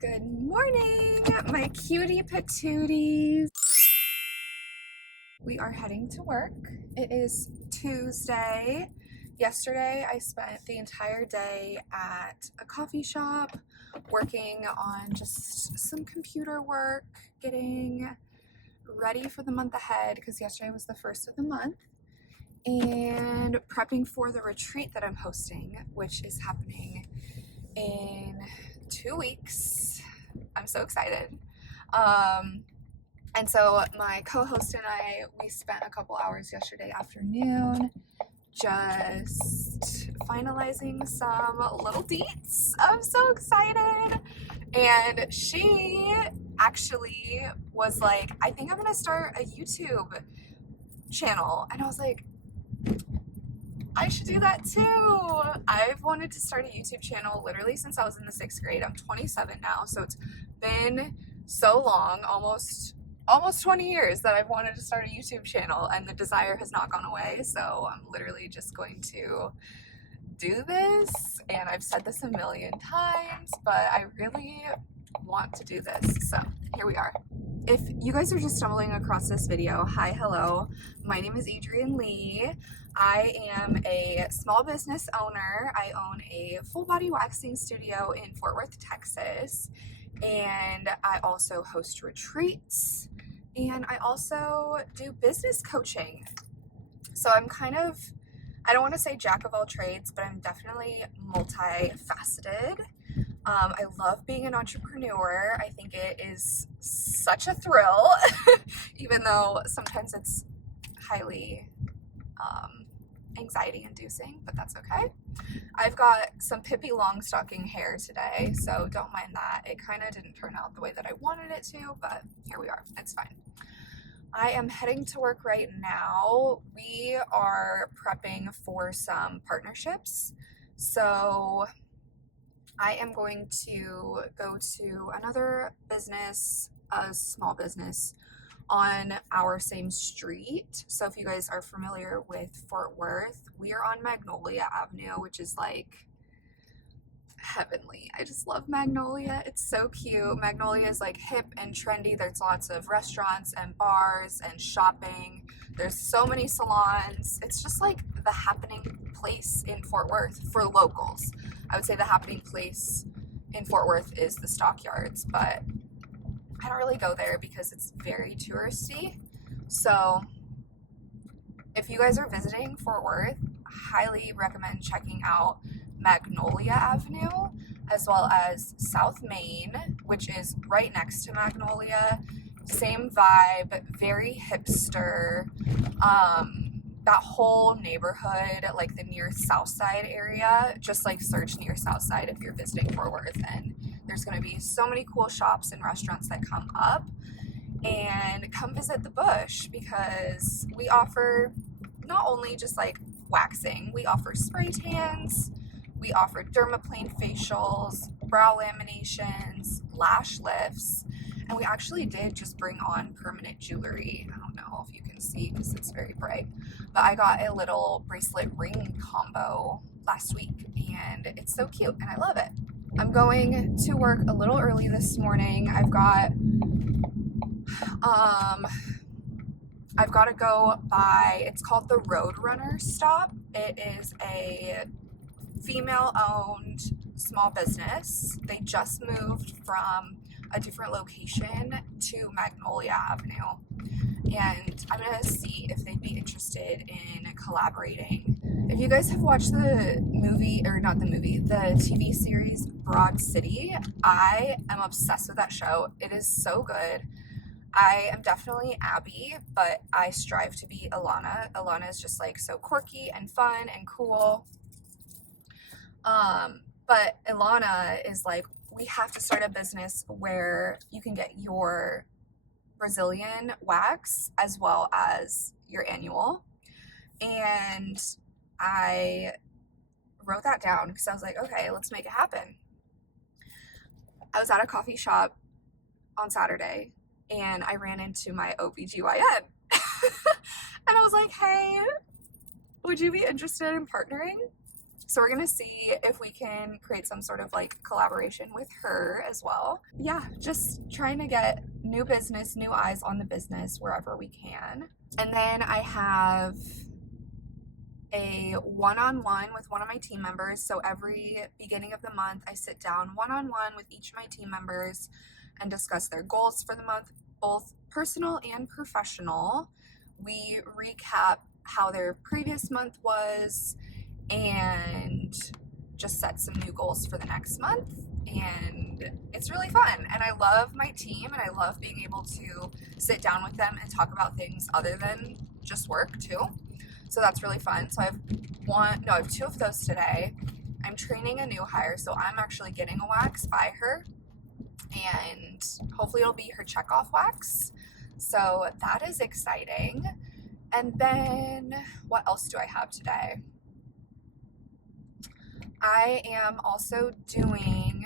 Good morning, my cutie patooties. We are heading to work. It is Tuesday. Yesterday, I spent the entire day at a coffee shop working on just some computer work, getting ready for the month ahead because yesterday was the first of the month, and prepping for the retreat that I'm hosting, which is happening in 2 weeks. I'm so excited. And so my co-host and I, we spent a couple hours yesterday afternoon just finalizing some little deets. I'm so excited. And she actually was like, I think I'm gonna start a YouTube channel. And I was like, I should do that too. I've wanted to start a YouTube channel literally since I was in the 6th grade. I'm 27 now, so it's been so long, almost 20 years that I've wanted to start a YouTube channel, and the desire has not gone away. So I'm literally just going to do this, and I've said this a million times, but I really want to do this. So here we are. If you guys are just stumbling across this video, hi, hello. My name is Adrienne Lee. I am a small business owner. I own a full body waxing studio in Fort Worth, Texas. And I also host retreats. And I also do business coaching. So I'm kind of, I don't want to say jack of all trades, but I'm definitely multifaceted. I love being an entrepreneur. I think it is such a thrill, even though sometimes it's highly anxiety inducing, but that's okay. I've got some Pippi Longstocking hair today, so don't mind that. It kind of didn't turn out the way that I wanted it to, but here we are. It's fine. I am heading to work right now. We are prepping for some partnerships. So I am going to go to another business, a small business, on our same street. So if you guys are familiar with Fort Worth, we are on Magnolia Avenue, which is like heavenly. I just love Magnolia. It's so cute. Magnolia is like hip and trendy. There's lots of restaurants and bars and shopping. There's so many salons. It's just like the happening place in Fort Worth for locals. I would say the happening place in Fort Worth is the Stockyards, but I don't really go there because it's very touristy. So if you guys are visiting Fort Worth, highly recommend checking out Magnolia Avenue, as well as South Main, which is right next to Magnolia. Same vibe, very hipster. That whole neighborhood, like the near South Side area, just like search near South Side if you're visiting Fort Worth, and there's going to be so many cool shops and restaurants that come up. And come visit the Bush, because we offer not only just like waxing, we offer spray tans, we offer dermaplane facials, brow laminations, lash lifts, and we actually did just bring on permanent jewelry. I don't know if you can see because it's very bright, but I got a little bracelet ring combo last week, and it's so cute and I love it. I'm going to work a little early this morning. I've got to go by, it's called the Roadrunner stop. It is a female-owned small business. They just moved from a different location to Magnolia Avenue, and I'm gonna see if they'd be interested in collaborating. If you guys have watched the movie, or not the movie, the TV series Broad City, I am obsessed with that show. It is so good. I am definitely Abby, but I strive to be Alana. Alana is just like so quirky and fun and cool. But Ilana is like, we have to start a business where you can get your Brazilian wax as well as your annual. And I wrote that down because I was like, okay, let's make it happen. I was at a coffee shop on Saturday and I ran into my OBGYN. And I was like, hey, would you be interested in partnering? So we're gonna see if we can create some sort of like collaboration with her as well. Yeah, just trying to get new business, new eyes on the business wherever we can. And then I have a one-on-one with one of my team members. So every beginning of the month, I sit down one-on-one with each of my team members and discuss their goals for the month, both personal and professional. We recap how their previous month was and just set some new goals for the next month. And it's really fun. And I love my team, and I love being able to sit down with them and talk about things other than just work too. So that's really fun. So I have two of those today. I'm training a new hire, so I'm actually getting a wax by her, and hopefully it'll be her checkoff wax. So that is exciting. And then what else do I have today? I am also doing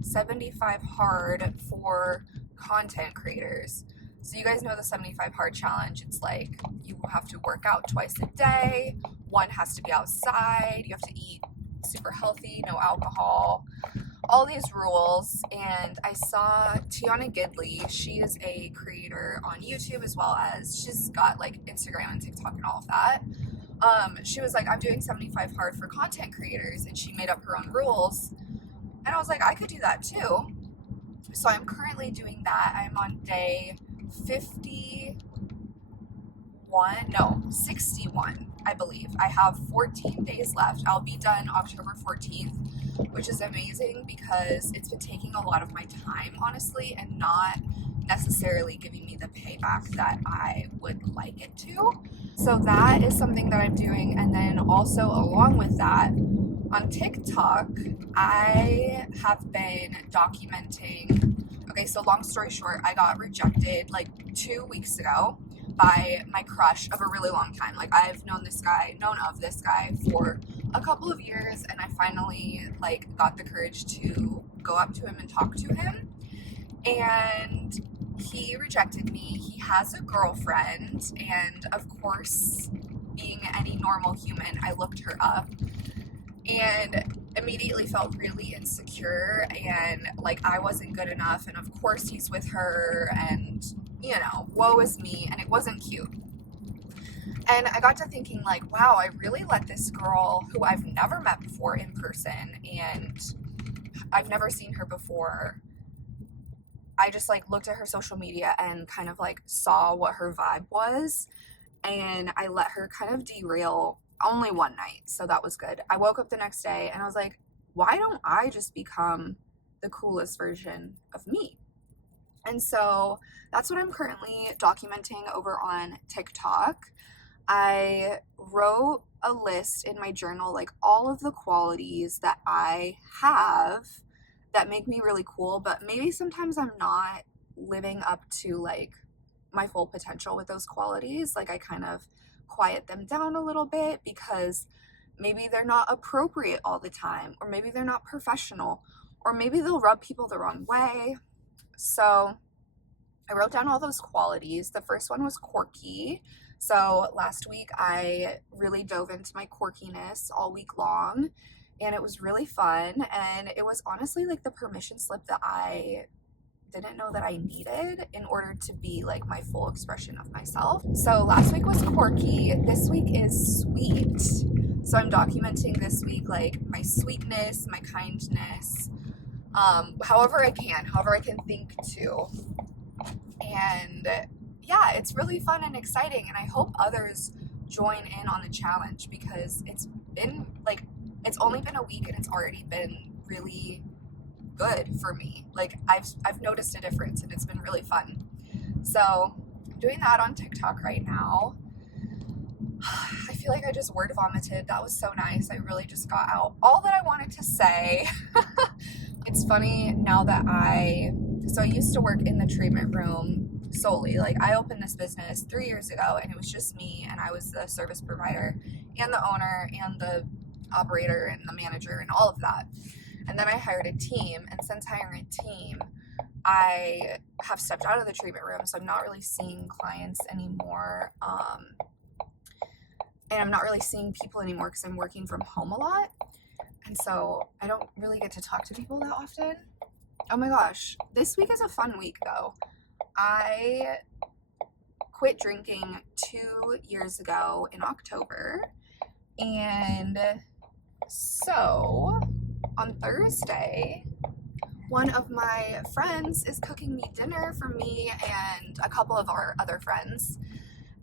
75 hard for content creators. So you guys know the 75 hard challenge. It's like you have to work out twice a day. One has to be outside. You have to eat super healthy, no alcohol, all these rules. And I saw Tiana Gidley. She is a creator on YouTube, as well as she's got like Instagram and TikTok and all of that. She was like, I'm doing 75 hard for content creators, and she made up her own rules. And I was like, I could do that too. So I'm currently doing that. I'm on day 61, I believe. I have 14 days left. I'll be done October 14th, which is amazing because it's been taking a lot of my time, honestly, and not necessarily giving me the payback that I would like it to. So that is something that I'm doing. And then also along with that, on TikTok, I have been documenting. Okay, so long story short, I got rejected like 2 weeks ago by my crush of a really long time. Like I've known of this guy for a couple of years, and I finally like got the courage to go up to him and talk to him. And he rejected me. He has a girlfriend, and of course, being any normal human, I looked her up and immediately felt really insecure and like I wasn't good enough. And of course he's with her, and woe is me. And it wasn't cute. And I got to thinking like, wow, I really let this girl who I've never met before in person, and I've never seen her before. I just like looked at her social media and kind of like saw what her vibe was, and I let her kind of derail only one night. So that was good. I woke up the next day and I was like, why don't I just become the coolest version of me? And so that's what I'm currently documenting over on TikTok. I wrote a list in my journal, like all of the qualities that I have that make me really cool, but maybe sometimes I'm not living up to like my full potential with those qualities. Like I kind of quiet them down a little bit because maybe they're not appropriate all the time, or maybe they're not professional, or maybe they'll rub people the wrong way. So I wrote down all those qualities. The first one was quirky. So last week I really dove into my quirkiness all week long, and it was really fun. And it was honestly like the permission slip that I didn't know that I needed in order to be like my full expression of myself. So last week was quirky. This week is sweet. So I'm documenting this week like my sweetness, my kindness, however I can think to. And yeah, it's really fun and exciting, and I hope others join in on the challenge because it's only been a week and it's already been really good for me. Like I've noticed a difference, and it's been really fun. So I'm doing that on TikTok right now. I feel like I just word vomited. That was so nice. I really just got out all that I wanted to say. It's funny now that I used to work in the treatment room solely. Like I opened this business 3 years ago, and it was just me, and I was the service provider and the owner and the operator and the manager and all of that. And then I hired a team, and since hiring a team, I have stepped out of the treatment room, so I'm not really seeing clients anymore. and I'm not really seeing people anymore because I'm working from home a lot. And so I don't really get to talk to people that often. Oh my gosh, this week is a fun week though. I quit drinking 2 years ago in October. And so on Thursday, one of my friends is cooking me dinner for me and a couple of our other friends.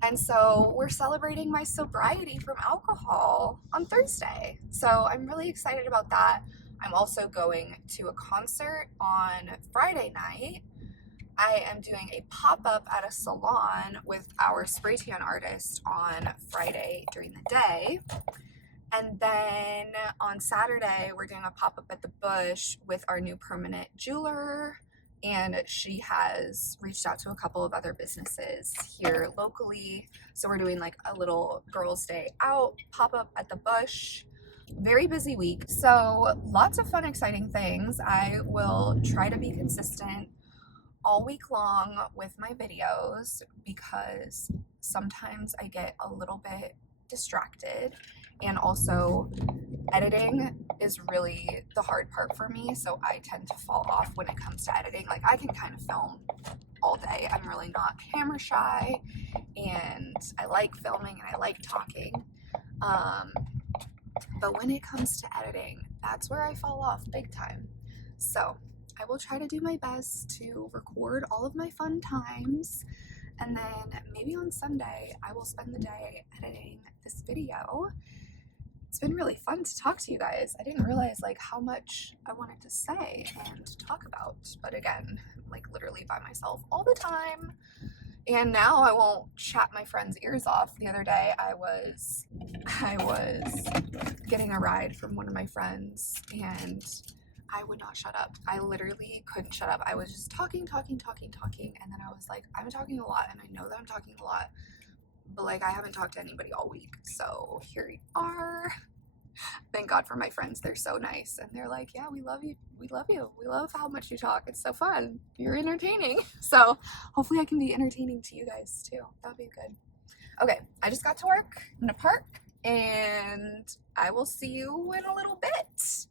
And so we're celebrating my sobriety from alcohol on Thursday. So I'm really excited about that. I'm also going to a concert on Friday night. I am doing a pop-up at a salon with our spray tan artist on Friday during the day. And then on Saturday, we're doing a pop-up at the Bush with our new permanent jeweler. And she has reached out to a couple of other businesses here locally. So we're doing like a little girls' day out pop-up at the Bush. Very busy week. So lots of fun, exciting things. I will try to be consistent all week long with my videos because sometimes I get a little bit distracted, and also editing is really the hard part for me, so I tend to fall off when it comes to editing. Like, I can kind of film all day. I'm really not camera shy, and I like filming and I like talking, but when it comes to editing, that's where I fall off big time. So I will try to do my best to record all of my fun times, and then maybe on Sunday I will spend the day editing this video. It's been really fun to talk to you guys. I didn't realize like how much I wanted to say and talk about, but again, I'm like literally by myself all the time. And now I won't chat my friends' ears off. The other day I was getting a ride from one of my friends and I would not shut up. I literally couldn't shut up. I was just talking, and then I was like, I'm talking a lot, and I know that I'm talking a lot, but like I haven't talked to anybody all week, so here we are. Thank God for my friends. They're so nice, and they're like, yeah, we love you, we love how much you talk, it's so fun, you're entertaining. So hopefully I can be entertaining to you guys too. That'd be good. Okay, I just got to work. I'm gonna park, and I will see you in a little bit.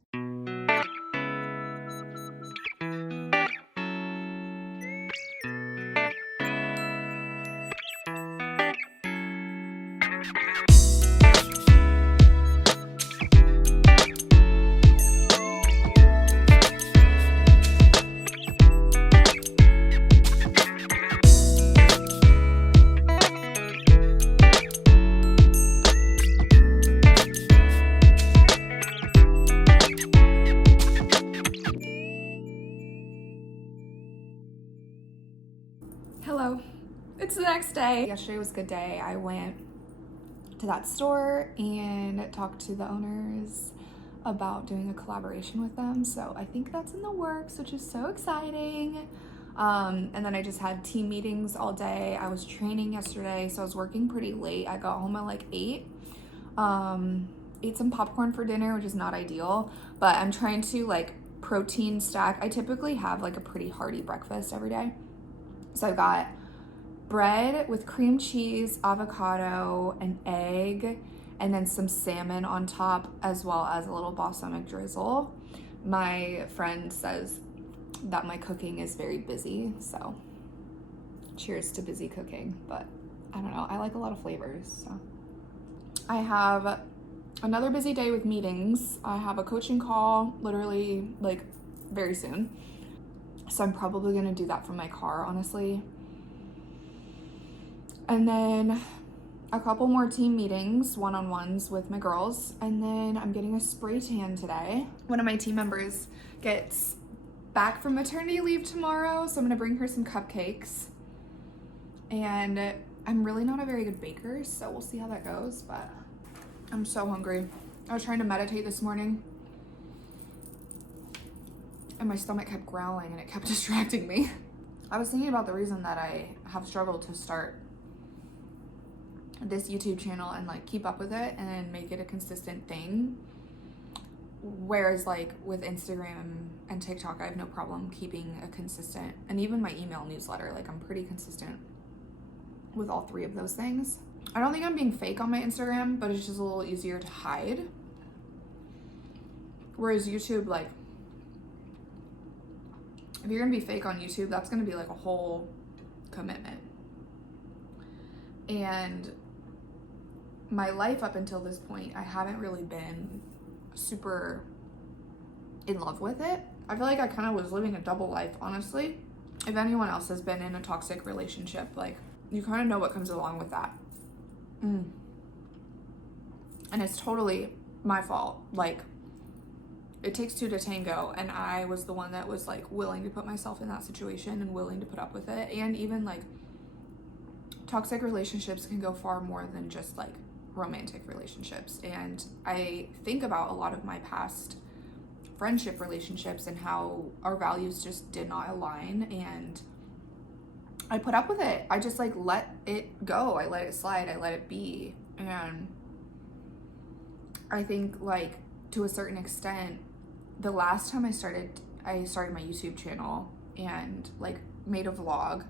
Hello, it's the next day. Yesterday was a good day. I went to that store and talked to the owners about doing a collaboration with them. So I think that's in the works, which is so exciting. And then I just had team meetings all day. I was training yesterday, so I was working pretty late. I got home at like 8. Ate some popcorn for dinner, which is not ideal, but I'm trying to like protein stack. I typically have like a pretty hearty breakfast every day. So I got bread with cream cheese, avocado, an egg, and then some salmon on top, as well as a little balsamic drizzle. My friend says that my cooking is very busy, so cheers to busy cooking. But I don't know, I like a lot of flavors. So I have another busy day with meetings. I have a coaching call literally like very soon. So I'm probably gonna do that from my car, honestly. And then a couple more team meetings, one-on-ones with my girls. And then I'm getting a spray tan today. One of my team members gets back from maternity leave tomorrow, so I'm gonna bring her some cupcakes. And I'm really not a very good baker, so we'll see how that goes, but I'm so hungry. I was trying to meditate this morning, and my stomach kept growling and it kept distracting me. I was thinking about the reason that I have struggled to start this YouTube channel and like keep up with it and make it a consistent thing. Whereas like with Instagram and TikTok, I have no problem keeping a consistent, and even my email newsletter, like I'm pretty consistent with all three of those things. I don't think I'm being fake on my Instagram, but it's just a little easier to hide. Whereas YouTube, like, if you're gonna be fake on YouTube, that's gonna be like a whole commitment. And my life up until this point, I haven't really been super in love with it. I feel like I kind of was living a double life, honestly. If anyone else has been in a toxic relationship, like, you kind of know what comes along with that. And it's totally my fault. Like, it takes two to tango, and I was the one that was like willing to put myself in that situation and willing to put up with it. And even like toxic relationships can go far more than just like romantic relationships. And I think about a lot of my past friendship relationships and how our values just did not align, and I put up with it. I just like let it go. I let it slide. I let it be. And I think like to a certain extent, the last time I started my YouTube channel and like made a vlog,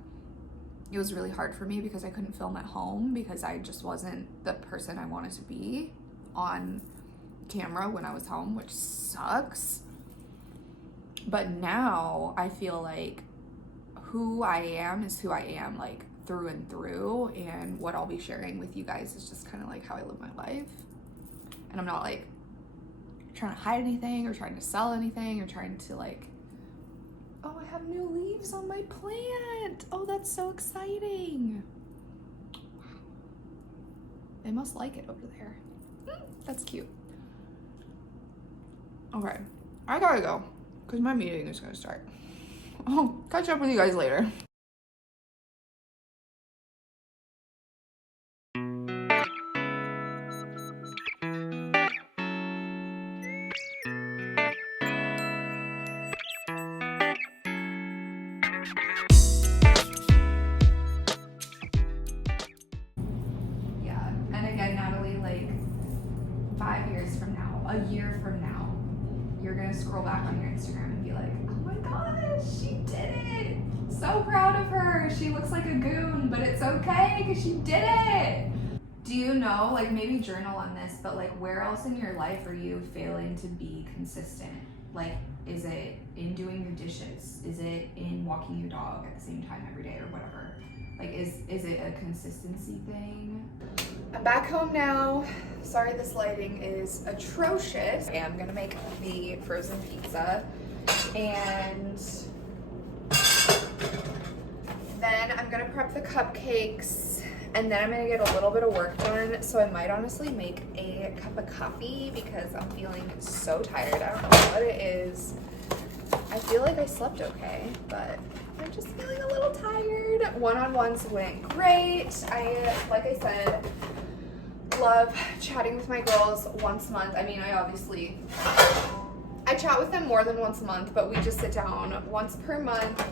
it was really hard for me because I couldn't film at home because I just wasn't the person I wanted to be on camera when I was home, which sucks. But now I feel like who I am is who I am, like through and through, and what I'll be sharing with you guys is just kind of like how I live my life. And I'm not like trying to hide anything or trying to sell anything or trying to like, oh, I have new leaves on my plant. Oh, that's so exciting. Wow. They must like it over there. That's cute. Okay, I gotta go because my meeting is gonna start. I'll catch up with you guys later. Yeah, and again, Natalie, like 5 years from now, a year from now, you're gonna scroll back on your Instagram and be like, oh my gosh, she did it. So proud of her. She looks like a goon, but it's okay because she did it. Do you know, like maybe journal on this, but like where else in your life are you failing to be consistent? Like, is it in doing your dishes? Is it in walking your dog at the same time every day or whatever? Like, is it a consistency thing? I'm back home now. Sorry this lighting is atrocious. I am gonna make the frozen pizza, and then I'm gonna prep the cupcakes, and then I'm gonna get a little bit of work done. So I might honestly make a cup of coffee because I'm feeling so tired. I don't know what it is. I feel like I slept okay, but I'm just feeling a little tired. One-on-ones went great. Like I said, love chatting with my girls once a month. I mean, I chat with them more than once a month, but we just sit down once per month.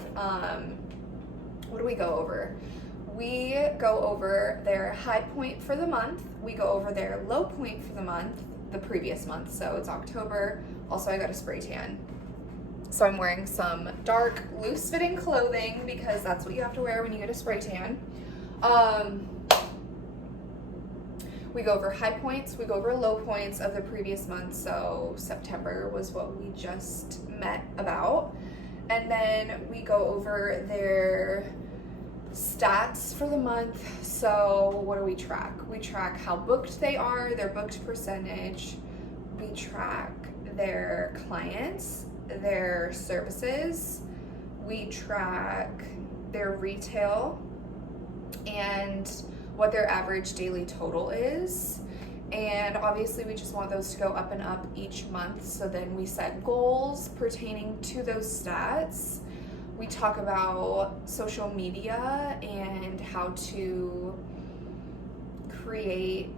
What do we go over? We go over their high point for the month. We go over their low point for the month, the previous month. So it's October. Also, I got a spray tan. So I'm wearing some dark, loose-fitting clothing because that's what you have to wear when you get a spray tan. We go over high points, we go over low points of the previous month. So September was what we just met about. And then we go over their stats for the month. So what do we track? We track how booked they are, their booked percentage. We track their clients, their services. We track their retail and what their average daily total is. And obviously we just want those to go up and up each month. So then we set goals pertaining to those stats. We talk about social media and how to create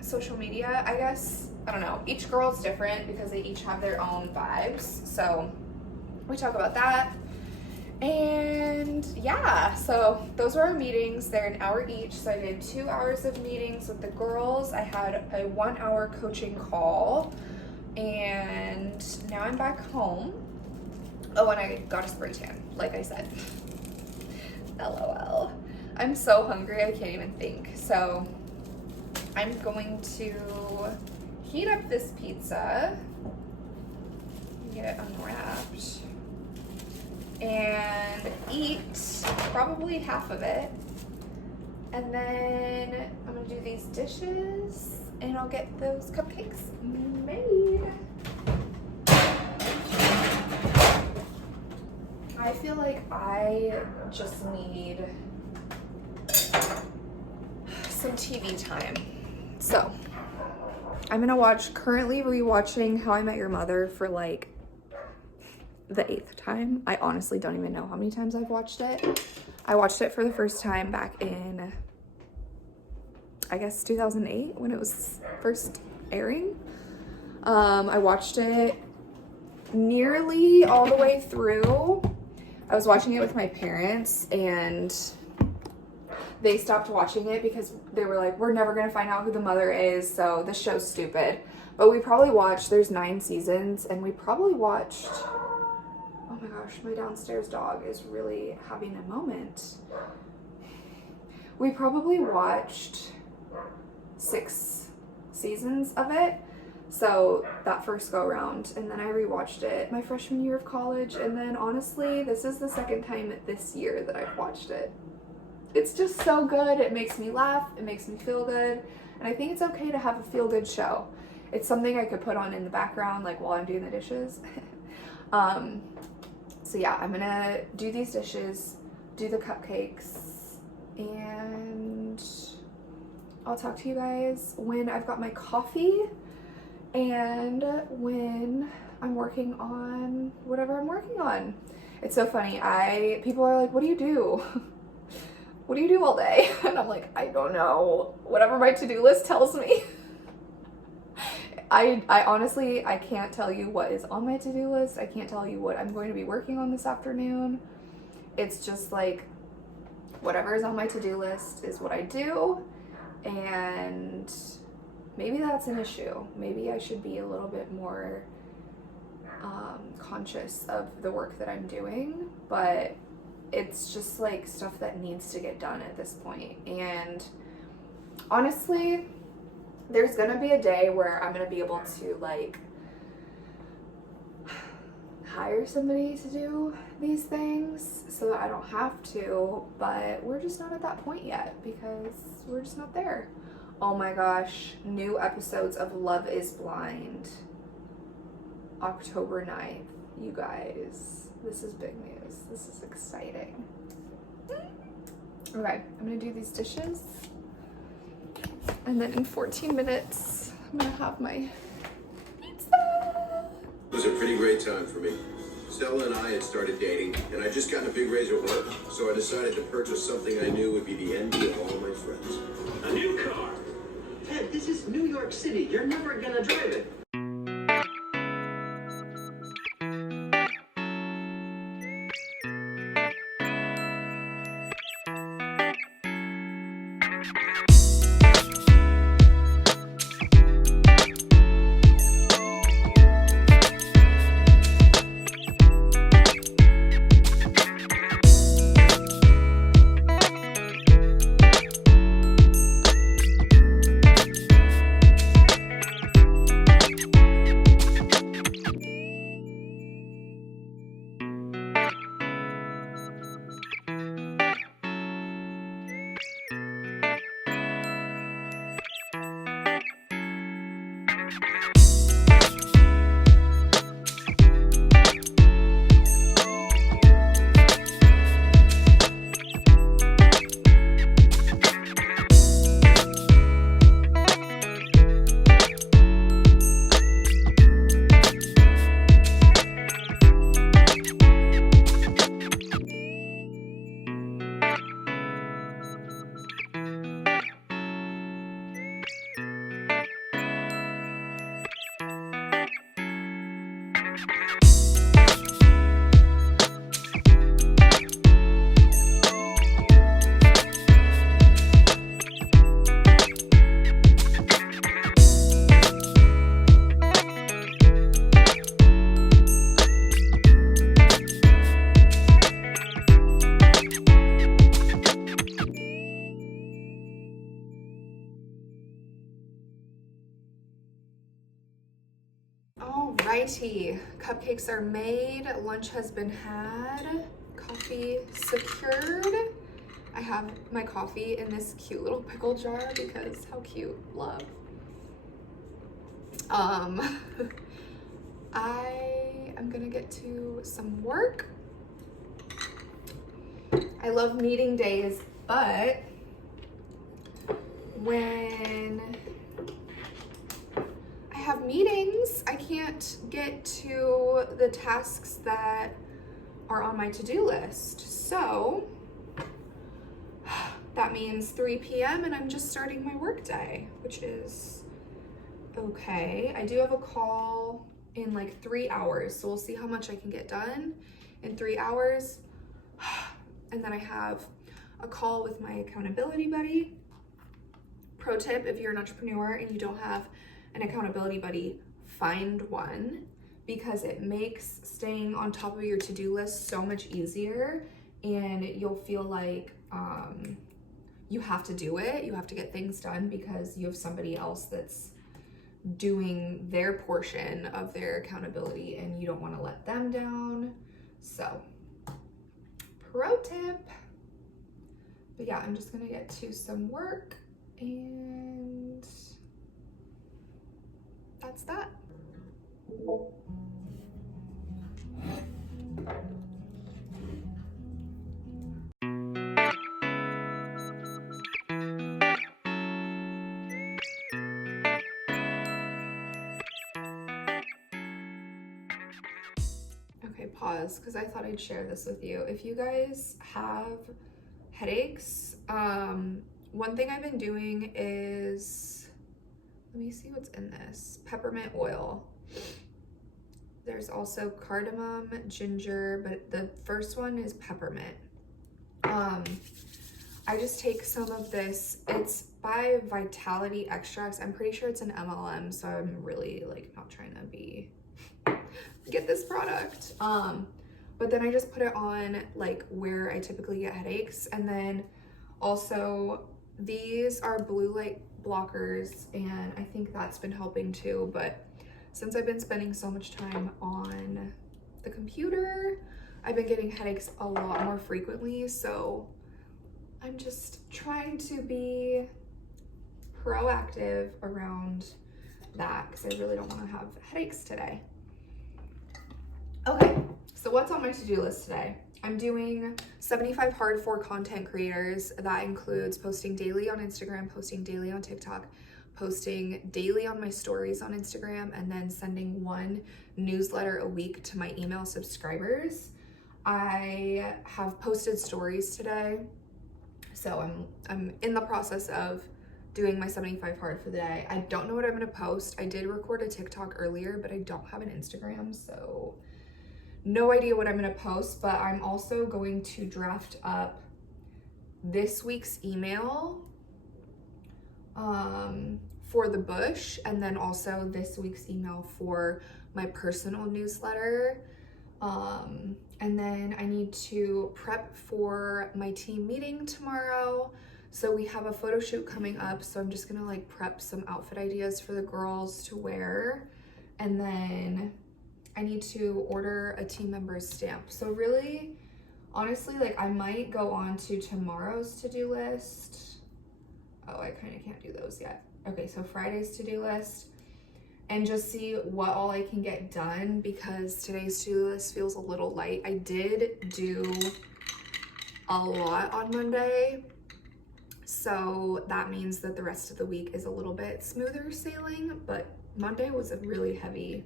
social media, I guess. I don't know. Each girl's different because they each have their own vibes. So we talk about that. And yeah, so those were our meetings. They're an hour each. So I did 2 hours of meetings with the girls. I had a 1 hour coaching call. And now I'm back home. Oh, and I got a spray tan, like I said. LOL. I'm so hungry, I can't even think. So I'm going to heat up this pizza, get it unwrapped, and eat probably half of it. And then I'm gonna do these dishes and I'll get those cupcakes made. I feel like I just need some TV time. So I'm gonna currently rewatching How I Met Your Mother for like the 8th time. I honestly don't even know how many times I've watched it. I watched it for the first time back in, I guess, 2008 when it was first airing. I watched it nearly all the way through. I was watching it with my parents and they stopped watching it because they were like, we're never gonna find out who the mother is, so this show's stupid. But we probably watched, there's 9 seasons, and we probably watched, oh my gosh, my downstairs dog is really having a moment. We probably watched 6 seasons of it. So that first go around, and then I rewatched it my freshman year of college, and then honestly, this is the 2nd time this year that I've watched it. It's just so good. It makes me laugh, it makes me feel good, and I think it's okay to have a feel-good show. It's something I could put on in the background, like while I'm doing the dishes. So yeah, I'm gonna do these dishes, do the cupcakes, and I'll talk to you guys when I've got my coffee and when I'm working on whatever I'm working on. It's so funny. People are like, what do you do? What do you do all day? And I'm like, I don't know. Whatever my to-do list tells me. I honestly, I can't tell you what is on my to-do list. I can't tell you what I'm going to be working on this afternoon. It's just like, whatever is on my to-do list is what I do. And maybe that's an issue. Maybe I should be a little bit more conscious of the work that I'm doing, but it's just like stuff that needs to get done at this point. And honestly, there's gonna be a day where I'm gonna be able to like hire somebody to do these things so that I don't have to, but we're just not at that point yet because we're just not there. Oh my gosh, new episodes of Love is Blind, October 9th. You guys, this is big news. This is exciting. Okay, I'm gonna do these dishes. And then in 14 minutes, I'm gonna have my pizza. It was a pretty great time for me. Stella and I had started dating, and I'd just gotten a big raise at work, so I decided to purchase something I knew would be the envy of all my friends. A new car. Ted, this is New York City. You're never gonna drive it. Cupcakes are made, lunch has been had, coffee secured. I have my coffee in this cute little pickle jar because how cute, love. I am gonna get to some work. I love meeting days, but when I have meetings, I can't get to the tasks that are on my to-do list. So that means 3 p.m. and I'm just starting my work day, which is okay. I do have a call in like 3 hours, so we'll see how much I can get done in 3 hours. And then I have a call with my accountability buddy. Pro tip, if you're an entrepreneur and you don't have an accountability buddy, find one, because it makes staying on top of your to-do list so much easier, and you'll feel like you have to do it. You have to get things done because you have somebody else that's doing their portion of their accountability and you don't want to let them down. So, pro tip. But yeah, I'm just gonna get to some work and that's that. Okay, pause, because I thought I'd share this with you. If you guys have headaches, one thing I've been doing is, let me see what's in this, peppermint oil. There's also cardamom, ginger, but the first one is peppermint. I just take some of this, it's by Vitality Extracts. I'm pretty sure it's an MLM, so I'm really like not trying to get this product. But then I just put it on like where I typically get headaches. And then also these are blue light blockers, and I think that's been helping too. But since I've been spending so much time on the computer, I've been getting headaches a lot more frequently. So I'm just trying to be proactive around that because I really don't want to have headaches today. Okay, so what's on my to-do list today? I'm doing 75 hard for content creators. That includes posting daily on Instagram, posting daily on TikTok, posting daily on my stories on Instagram, and then sending one newsletter a week to my email subscribers. I have posted stories today, so I'm in the process of doing my 75 hard for the day. I don't know what I'm gonna post. I did record a TikTok earlier, but I don't have an Instagram, so no idea what I'm gonna post. But I'm also going to draft up this week's email for the bush, and then also this week's email for my personal newsletter. And then I need to prep for my team meeting tomorrow. So we have a photo shoot coming up, so I'm just gonna like prep some outfit ideas for the girls to wear. And then I need to order a team member's stamp. So really, honestly, like I might go on to tomorrow's to-do list. Oh, I kind of can't do those yet. Okay, so Friday's to-do list, and just see what all I can get done, because today's to-do list feels a little light. I did do a lot on Monday, so that means that the rest of the week is a little bit smoother sailing, but Monday was a really heavy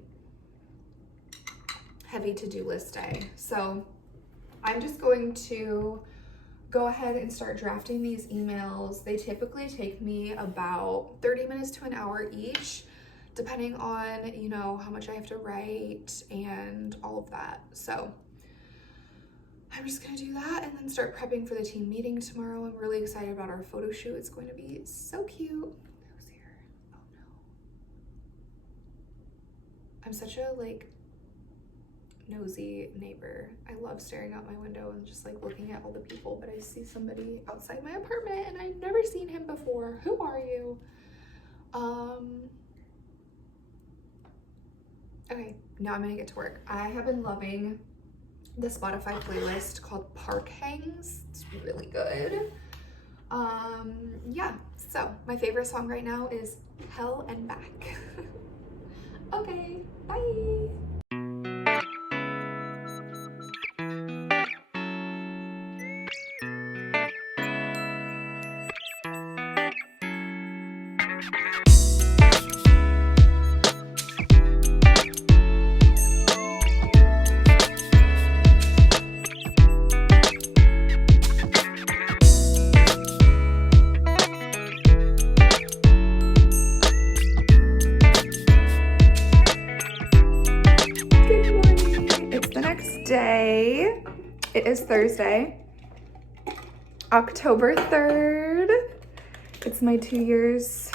to-do list day. So I'm just going to go ahead and start drafting these emails. They typically take me about 30 minutes to an hour each, depending on, you know, how much I have to write and all of that. So I'm just gonna do that and then start prepping for the team meeting tomorrow. I'm really excited about our photo shoot. It's going to be so cute. Who's here? Oh no. I'm such a like nosy neighbor. I love staring out my window and just like looking at all the people, but I see somebody outside my apartment and I've never seen him before. Who are you? Okay, now I'm gonna get to work. I have been loving the Spotify playlist called Park Hangs. It's really good. Yeah, so my favorite song right now is Hell and Back. Okay, bye. Good morning. It's the next day. It is Thursday, October 3rd. It's my 2 years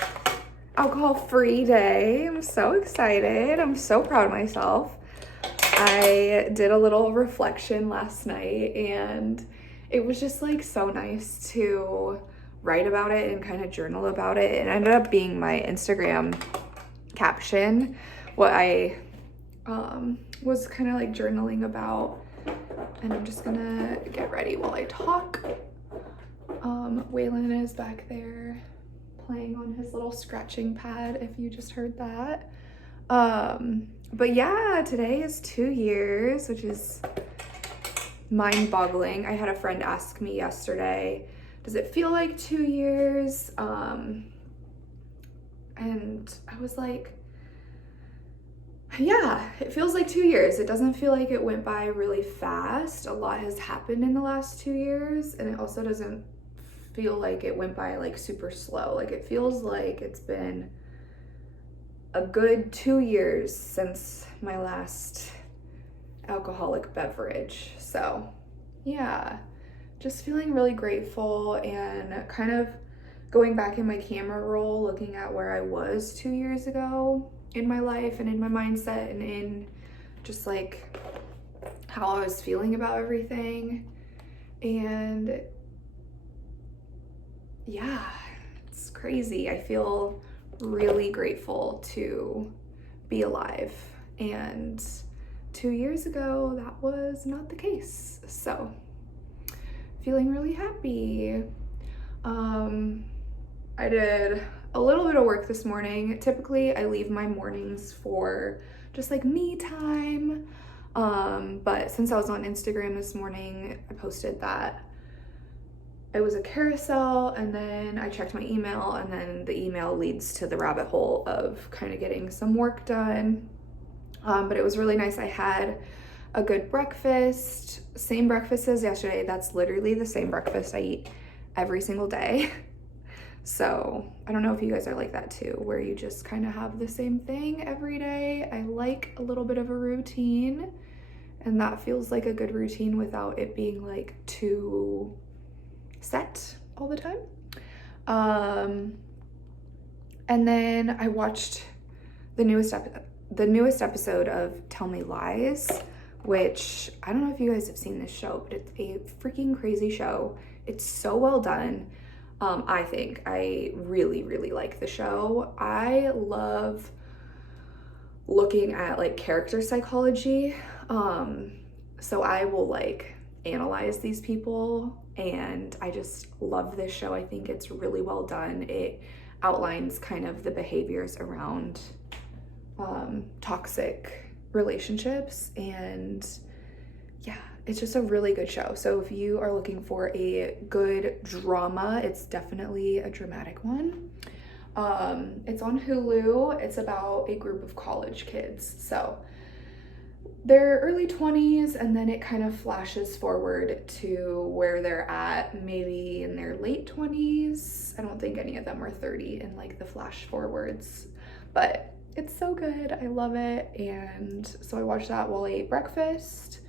alcohol-free day. I'm so excited. I'm so proud of myself. I did a little reflection last night and it was just like so nice to write about it and kind of journal about it. It ended up being my Instagram caption, what I was kind of like journaling about. And I'm just gonna get ready while I talk. Waylon is back there playing on his little scratching pad, if you just heard that. But yeah, today is 2 years, which is mind-boggling. I had a friend ask me yesterday, does it feel like 2 years? And I was like, yeah, it feels like 2 years. It doesn't feel like it went by really fast. A lot has happened in the last 2 years, and it also doesn't feel like it went by like super slow. Like it feels like it's been a good 2 years since my last alcoholic beverage. So yeah, just feeling really grateful and kind of going back in my camera roll, looking at where I was 2 years ago in my life and in my mindset and in just like how I was feeling about everything. And yeah, it's crazy. I feel really grateful to be alive. And 2 years ago, that was not the case. So feeling really happy. I did a little bit of work this morning. Typically I leave my mornings for just like me time. But since I was on Instagram this morning, I posted that it was a carousel, and then I checked my email, and then the email leads to the rabbit hole of kind of getting some work done. But it was really nice. I had a good breakfast, same breakfast as yesterday. That's literally the same breakfast I eat every single day. So I don't know if you guys are like that too, where you just kind of have the same thing every day. I like a little bit of a routine, and that feels like a good routine without it being like too set all the time. And then I watched the newest episode of Tell Me Lies, which I don't know if you guys have seen this show, but it's a freaking crazy show. It's so well done. I think I really, really like the show. I love looking at like character psychology. So I will like analyze these people, and I just love this show. I think it's really well done. It outlines kind of the behaviors around toxic relationships, and yeah, it's just a really good show. So if you are looking for a good drama, it's definitely a dramatic one. It's on Hulu. It's about a group of college kids. So they're early 20s, and then it kind of flashes forward to where they're at maybe in their late 20s. I don't think any of them are 30 in like the flash forwards, but it's so good. I love it. And so I watched that while I ate breakfast.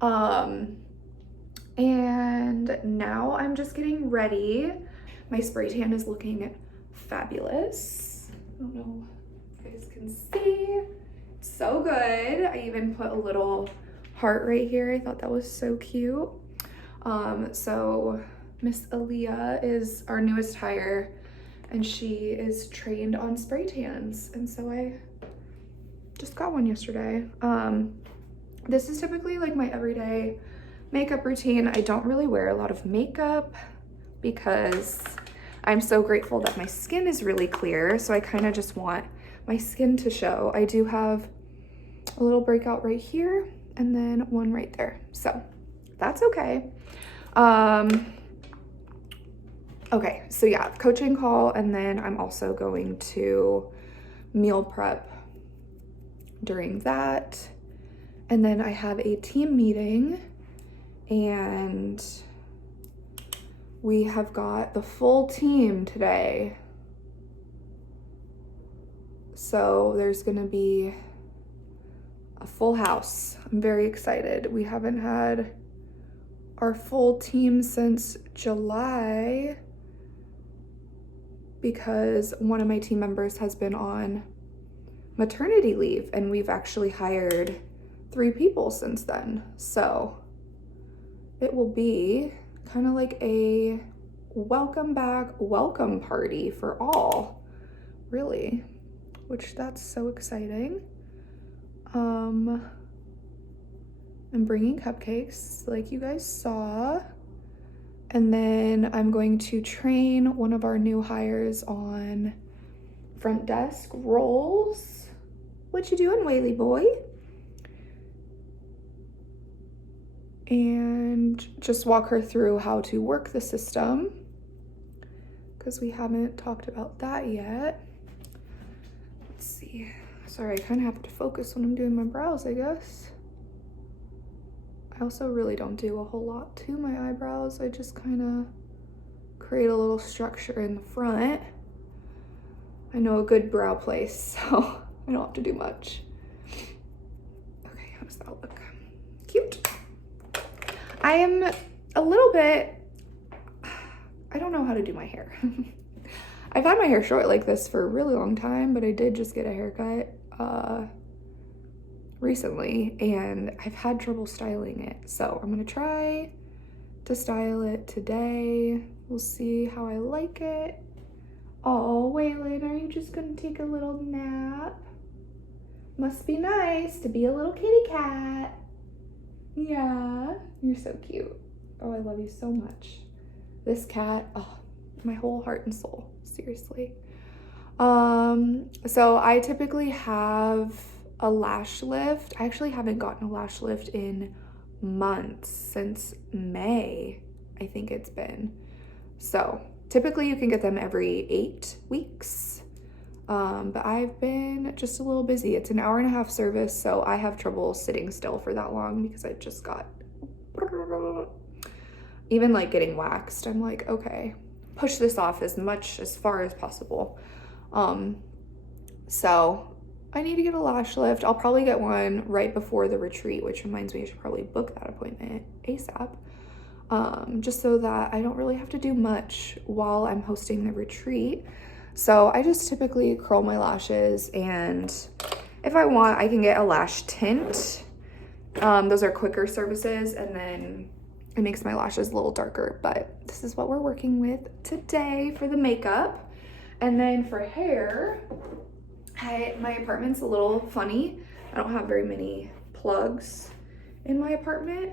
And now I'm just getting ready. My spray tan is looking fabulous. I don't know if you guys can see. So good. I even put a little heart right here. I thought that was so cute. So Miss Aaliyah is our newest hire, and she is trained on spray tans, and so I just got one yesterday. This is typically like my everyday makeup routine. I don't really wear a lot of makeup because I'm so grateful that my skin is really clear. So I kind of just want my skin to show. I do have a little breakout right here and then one right there. So that's okay. Okay, so yeah, coaching call, and then I'm also going to meal prep during that. And then I have a team meeting, and we have got the full team today. So there's gonna be a full house. I'm very excited. We haven't had our full team since July because one of my team members has been on maternity leave, and we've actually hired 3 people since then. So it will be kind of like a welcome back, welcome party for all, really, which that's so exciting. I'm bringing cupcakes like you guys saw. And then I'm going to train one of our new hires on front desk roles. What you doing, Whaley boy? And just walk her through how to work the system, because we haven't talked about that yet. Let's see. Sorry, I kind of have to focus when I'm doing my brows, I guess. I also really don't do a whole lot to my eyebrows. I just kind of create a little structure in the front. I know a good brow place, so I don't have to do much. Okay, how does that look? Cute. I am a little bit, I don't know how to do my hair. I've had my hair short like this for a really long time, but I did just get a haircut recently, and I've had trouble styling it. So I'm gonna try to style it today. We'll see how I like it. Oh, Waylon, are you just gonna take a little nap? Must be nice to be a little kitty cat. Yeah, you're so cute. Oh, I love you so much. This cat, oh, my whole heart and soul, seriously. So I typically have a lash lift. I actually haven't gotten a lash lift in months, since May, I think it's been. So typically you can get them every 8 weeks. But I've been just a little busy. It's an 1.5-hour service, so I have trouble sitting still for that long because I just got, even like getting waxed, I'm like, okay, push this off as far as possible. So I need to get a lash lift. I'll probably get one right before the retreat, which reminds me I should probably book that appointment ASAP. Just so that I don't really have to do much while I'm hosting the retreat. So I just typically curl my lashes, and if I want, I can get a lash tint. Those are quicker services, and then it makes my lashes a little darker, but this is what we're working with today for the makeup. And then for hair, my apartment's a little funny. I don't have very many plugs in my apartment.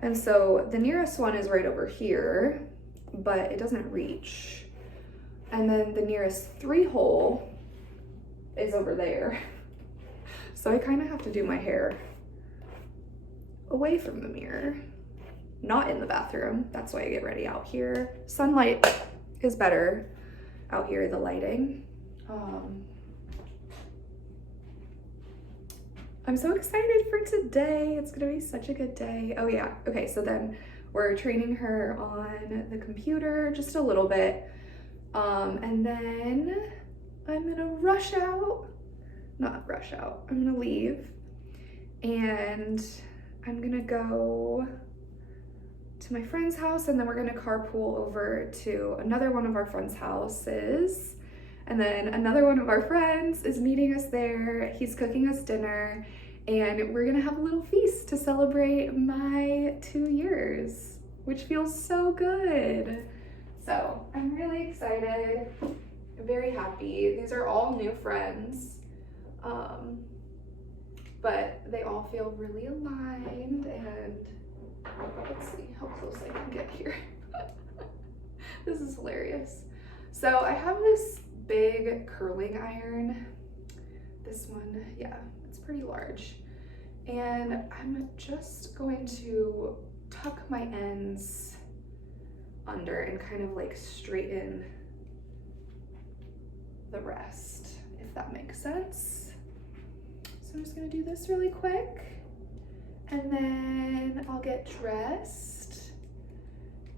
And so the nearest one is right over here, but it doesn't reach. And then the nearest 3-hole is over there. So I kind of have to do my hair away from the mirror, not in the bathroom. That's why I get ready out here. Sunlight is better out here, the lighting. I'm so excited for today. It's gonna be such a good day. Oh yeah, okay, so then we're training her on the computer just a little bit. And then I'm gonna I'm gonna leave, and I'm gonna go to my friend's house, and then we're gonna carpool over to another one of our friends' houses. And then another one of our friends is meeting us there. He's cooking us dinner, and we're gonna have a little feast to celebrate my 2 years, which feels so good. So I'm really excited, very happy. These are all new friends. but they all feel really aligned. And let's see how close I can get here. This is hilarious. So I have this big curling iron. This one, yeah, it's pretty large. And I'm just going to tuck my ends under and kind of like straighten the rest, if that makes sense. So I'm just gonna do this really quick, and then I'll get dressed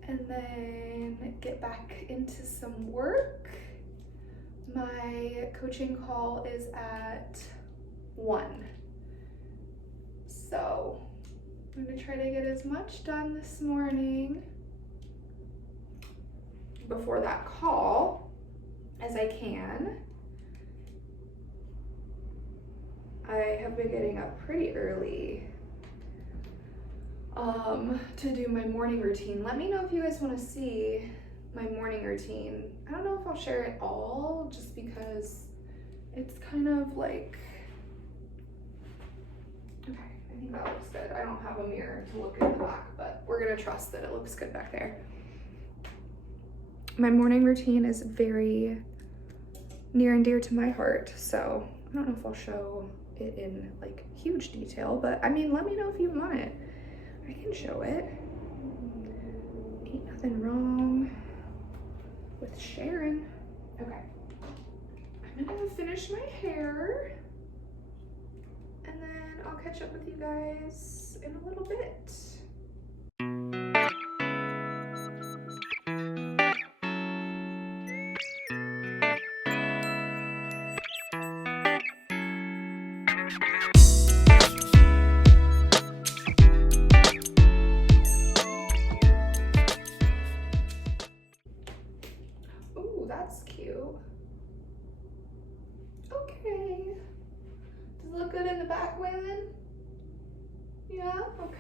and then get back into some work. My coaching call is at 1. So I'm gonna try to get as much done this morning before that call as I can. I have been getting up pretty early to do my morning routine. Let me know if you guys want to see my morning routine. I don't know if I'll share it all, just because it's kind of like, okay, I think that looks good. I don't have a mirror to look in the back, but we're gonna trust that it looks good back there. My morning routine is very near and dear to my heart, so I don't know if I'll show it in like huge detail, but I mean, let me know if you want it. I can show it. Ain't nothing wrong with sharing. Okay, I'm gonna finish my hair and then I'll catch up with you guys in a little bit. Ooh, that's cute. Okay. Does it look good in the back, Waylon? Yeah? Okay.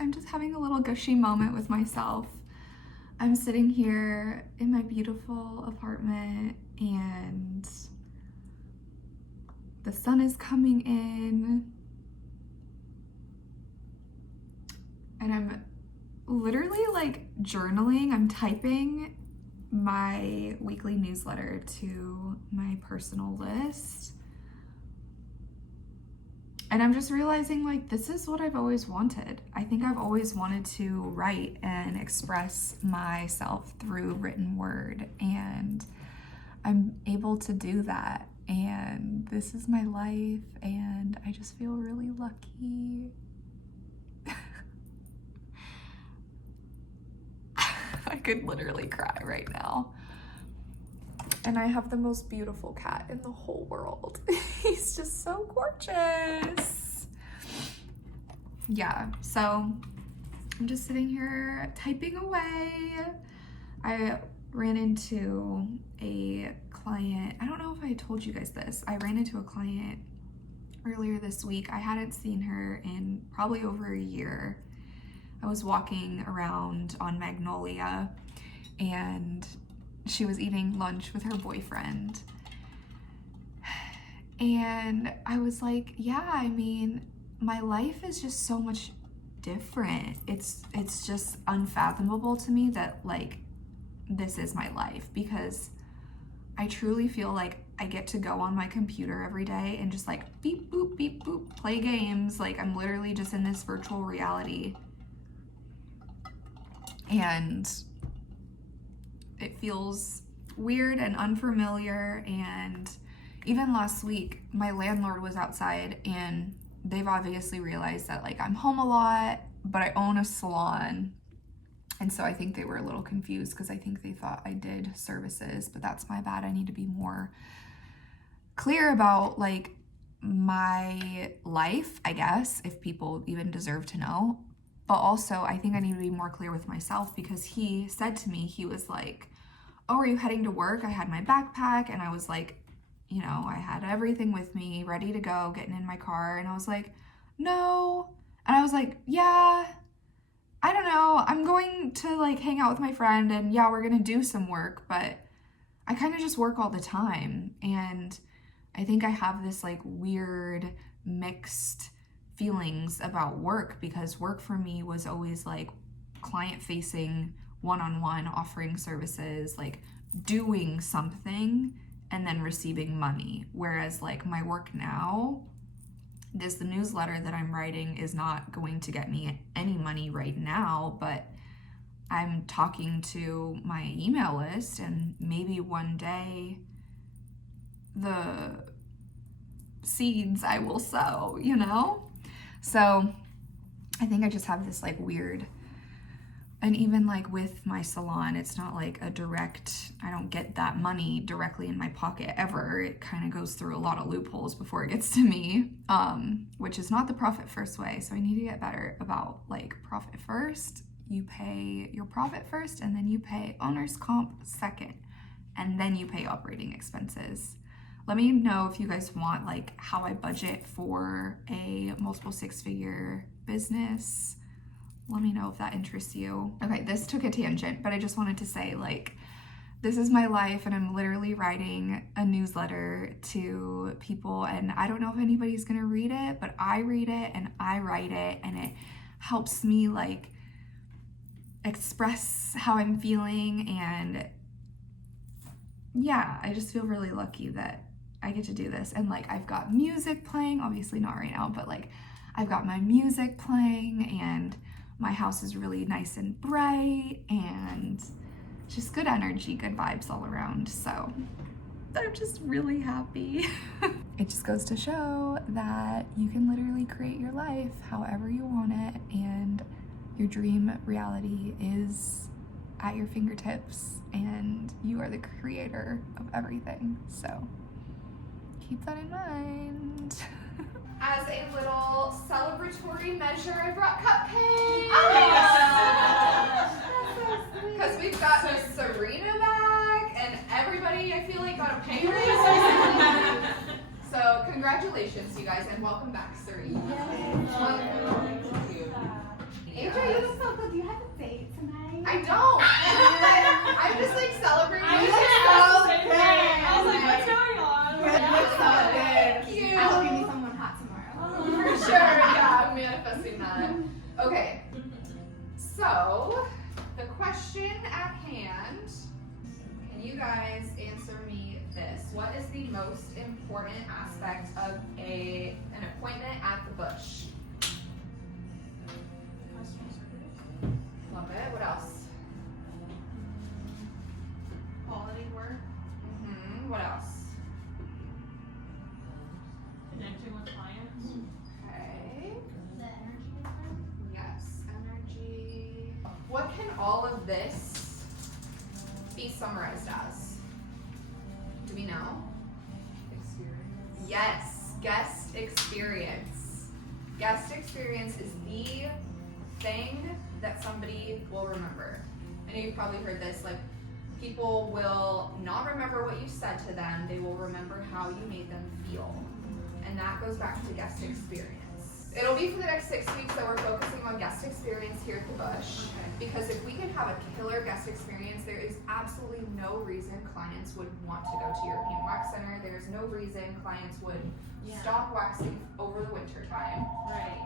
I'm just having a little gushy moment with myself. I'm sitting here in my beautiful apartment and the sun is coming in and I'm literally like journaling. I'm typing my weekly newsletter to my personal list. And I'm just realizing like this is what I've always wanted. I think I've always wanted to write and express myself through written word, and I'm able to do that. And this is my life, and I just feel really lucky. I could literally cry right now. And I have the most beautiful cat in the whole world. He's just so gorgeous. Yeah, so I'm just sitting here typing away. I ran into a client. I don't know if I told you guys this. I ran into a client earlier this week. I hadn't seen her in probably over a year. I was walking around on Magnolia and she was eating lunch with her boyfriend. And I was like, yeah, I mean, my life is just so much different. It's just unfathomable to me that like this is my life, because I truly feel like I get to go on my computer every day and just like beep boop, play games. Like I'm literally just in this virtual reality. And it feels weird and unfamiliar. And even last week, my landlord was outside, and they've obviously realized that like I'm home a lot, but I own a salon. And so I think they were a little confused, because I think they thought I did services, but that's my bad. I need to be more clear about like my life, I guess, if people even deserve to know. But also I think I need to be more clear with myself, because he said to me, he was like, oh, are you heading to work? I had my backpack, and I was like, you know, I had everything with me ready to go, getting in my car. And I was like, no. And I was like, yeah, I don't know. I'm going to like hang out with my friend, and yeah, we're going to do some work, but I kind of just work all the time. And I think I have this like weird mixed feelings about work, because work for me was always like client facing, one-on-one, offering services, like doing something and then receiving money. Whereas like my work now, the newsletter that I'm writing is not going to get me any money right now, but I'm talking to my email list, and maybe one day the seeds I will sow, you know? So I think I just have this like weird, and even like with my salon, it's not like a direct, I don't get that money directly in my pocket ever. It kind of goes through a lot of loopholes before it gets to me, which is not the profit first way. So I need to get better about like profit first. You pay your profit first, and then you pay owner's comp second, and then you pay operating expenses. Let me know if you guys want like how I budget for a multiple six-figure business. Let me know if that interests you. Okay, this took a tangent, but I just wanted to say like, this is my life, and I'm literally writing a newsletter to people, and I don't know if anybody's gonna read it, but I read it and I write it, and it helps me like express how I'm feeling. And yeah, I just feel really lucky that I get to do this. And like I've got music playing, obviously not right now, but like I've got my music playing, and my house is really nice and bright, and just good energy, good vibes all around. So I'm just really happy. It just goes to show that you can literally create your life however you want it, and your dream reality is at your fingertips, and you are the creator of everything. So keep that in mind. As a little celebratory measure, I brought cupcakes. Because we've got Miss Serena back, and everybody, I feel like, got a pay raise. So congratulations, you guys, and welcome back, Serena. Thank you. AJ, you look so good. Do you have a date tonight? I don't. I'm just like celebrating. I was like, what's going on? Thank you. I hope you meet someone hot tomorrow. For sure, yeah, I'm manifesting that. Okay, so the question at hand, can you guys answer me this? What is the most important aspect of an appointment at the Bush? Love it. What else? Quality work. What else? Connecting with clients. Okay. The energy difference. Yes, energy. What can all of this be summarized as? Do we know? Experience. Yes, guest experience. Guest experience is the thing that somebody will remember. I know you've probably heard this, like people will not remember what you said to them, they will remember how you made them feel. And that goes back to guest experience. It'll be for the next 6 weeks that we're focusing on guest experience here at the Bush. Okay. Because if we can have a killer guest experience, there is absolutely no reason clients would want to go to European Wax Center. There's no reason clients would stop waxing over the winter time. Right.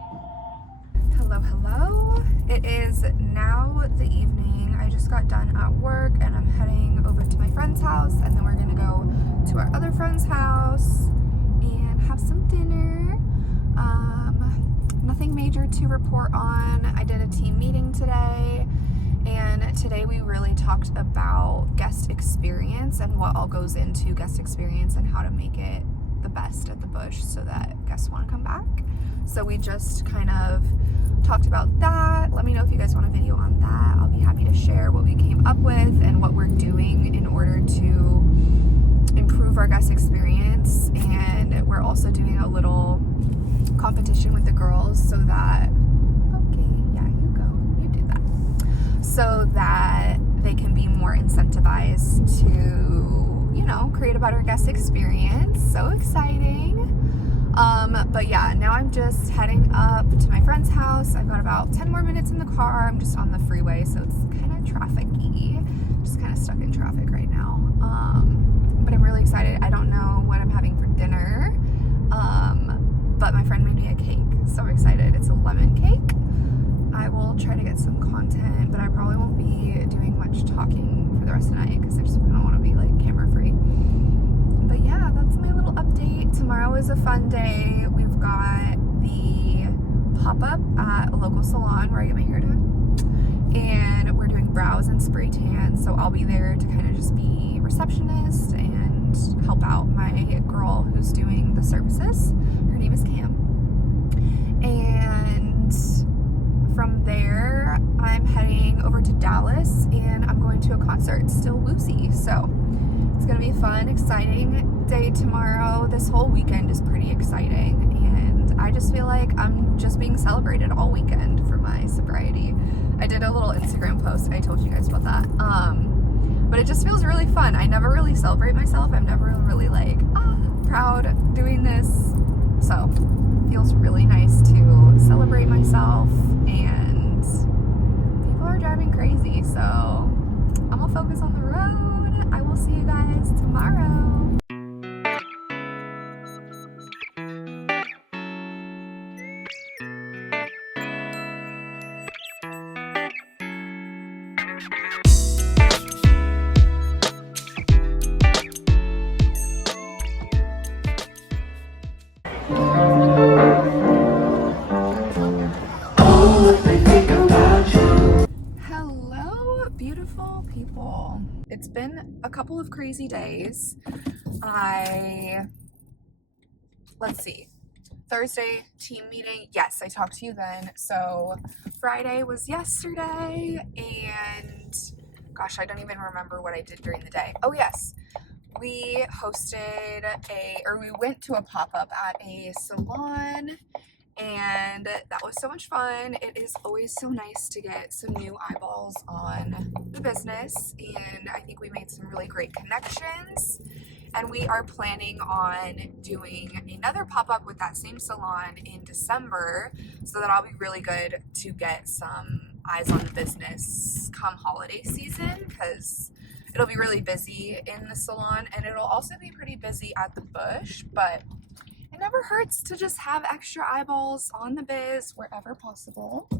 Hello, hello. It is now the evening. I just got done at work and I'm heading over to my friend's house, and then we're gonna go to our other friend's house and have some dinner. Nothing major to report on. I did a team meeting today, and today we really talked about guest experience and what all goes into guest experience and how to make it the best at the Bush so that guests want to come back. So we just kind of talked about that. Let me know if you guys want a video on that. I'll be happy to share what we came up with and what we're doing in order to improve our guest experience. And we're also doing a little competition with the girls so that, so that they can be more incentivized to, you know, create a better guest experience. So exciting. But yeah, now I'm just heading up to my friend's house. I've got about 10 more minutes in the car. I'm just on the freeway, so it's kind of traffic-y. Just kind of stuck in traffic right now. But I'm really excited. I don't know what I'm having for dinner. But my friend made me a cake, so I'm excited. It's a lemon cake. I will try to get some content, but I probably won't be doing much talking for the rest of the night because I just don't want to be like camera free. But yeah, that's my little update. Tomorrow is a fun day. We've got the pop-up at a local salon where I get my hair done, and we're doing brows and spray tan, so I'll be there to kind of just be receptionist and help out my girl who's doing the services. Her name is Cam. And from there, I'm heading over to Dallas, and I'm going to a concert, Still Woozy. So it's gonna be a fun, exciting day tomorrow. This whole weekend is pretty exciting, and I just feel like I'm just being celebrated all weekend for my sobriety. I did a little Instagram post, I told you guys about that. But it just feels really fun. I never really celebrate myself. I'm never really like, proud doing this. So it feels really nice to celebrate myself, and people are driving crazy. So I'm gonna focus on the road. I will see you guys tomorrow. Hello, beautiful people. It's been a couple of crazy days. Let's see. Thursday, team meeting. Yes, I talked to you then. So Friday was yesterday, and gosh, I don't even remember what I did during the day. Oh yes, we went to a pop-up at a salon, and that was so much fun. It is always so nice to get some new eyeballs on the business, and I think we made some really great connections. And we are planning on doing another pop-up with that same salon in December, so that I'll be really good to get some eyes on the business come holiday season, because it'll be really busy in the salon, and it'll also be pretty busy at the Bush, but it never hurts to just have extra eyeballs on the biz wherever possible.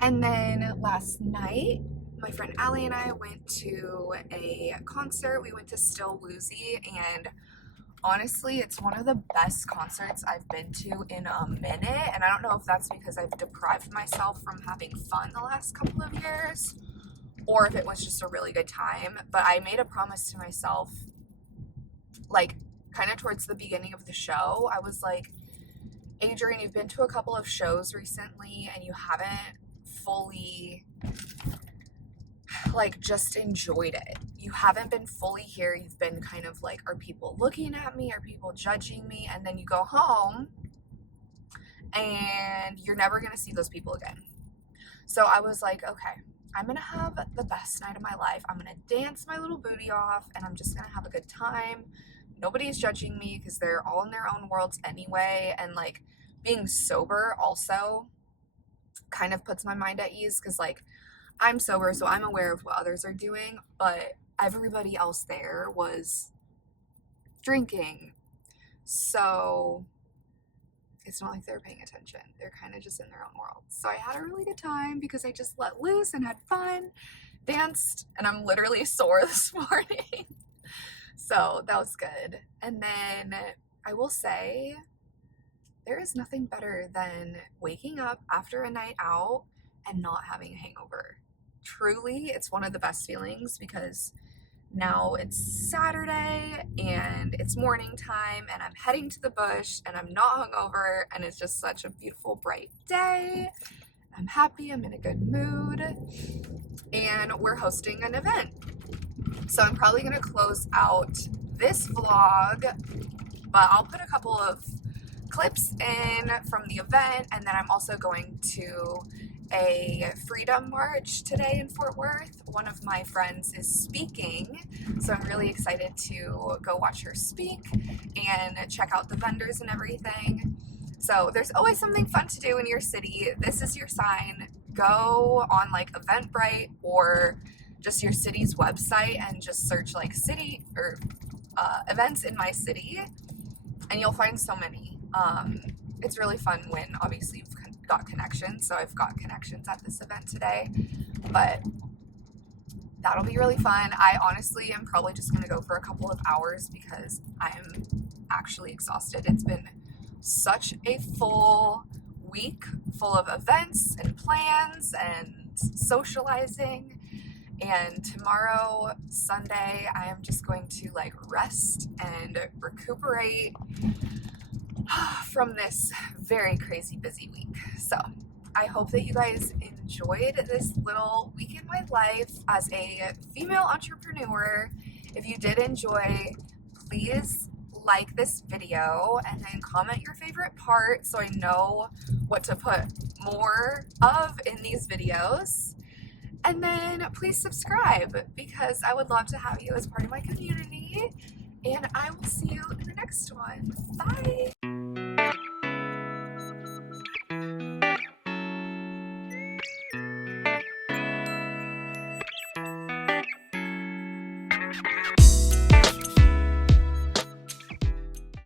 And then last night, my friend Allie and I went to a concert. We went to Still Woozy, and honestly, it's one of the best concerts I've been to in a minute. And I don't know if that's because I've deprived myself from having fun the last couple of years, or if it was just a really good time. But I made a promise to myself, like, kind of towards the beginning of the show. I was like, Adrian, you've been to a couple of shows recently and you haven't fully like just enjoyed it. You haven't been fully here. You've been kind of like, are people looking at me? Are people judging me? And then you go home and you're never going to see those people again. So I was like, okay, I'm going to have the best night of my life. I'm going to dance my little booty off, and I'm just going to have a good time. Nobody's judging me because they're all in their own worlds anyway. And like, being sober also kind of puts my mind at ease because, like, I'm sober, so I'm aware of what others are doing, but everybody else there was drinking. So it's not like they're paying attention. They're kind of just in their own world. So I had a really good time because I just let loose and had fun, danced, and I'm literally sore this morning. So that was good. And then I will say, there is nothing better than waking up after a night out and not having a hangover. Truly, it's one of the best feelings because now it's Saturday and it's morning time and I'm heading to the bush and I'm not hungover and it's just such a beautiful, bright day. I'm happy, I'm in a good mood, and we're hosting an event. So I'm probably gonna close out this vlog, but I'll put a couple of clips in from the event, and then I'm also going to a Freedom March today in Fort Worth. One of my friends is speaking, so I'm really excited to go watch her speak and check out the vendors and everything. So there's always something fun to do in your city. This is your sign. Go on like Eventbrite or just your city's website and just search like city or events in my city, and you'll find so many. It's really fun when obviously you've got connections. So I've got connections at this event today, but that'll be really fun. I honestly am probably just gonna go for a couple of hours because I'm actually exhausted. It's been such a full week full of events and plans and socializing. And tomorrow, Sunday, I am just going to like rest and recuperate from this very crazy busy week. So I hope that you guys enjoyed this little week in my life as a female entrepreneur. If you did enjoy, please like this video and then comment your favorite part so I know what to put more of in these videos. And then please subscribe because I would love to have you as part of my community. And I will see you in the next one. Bye!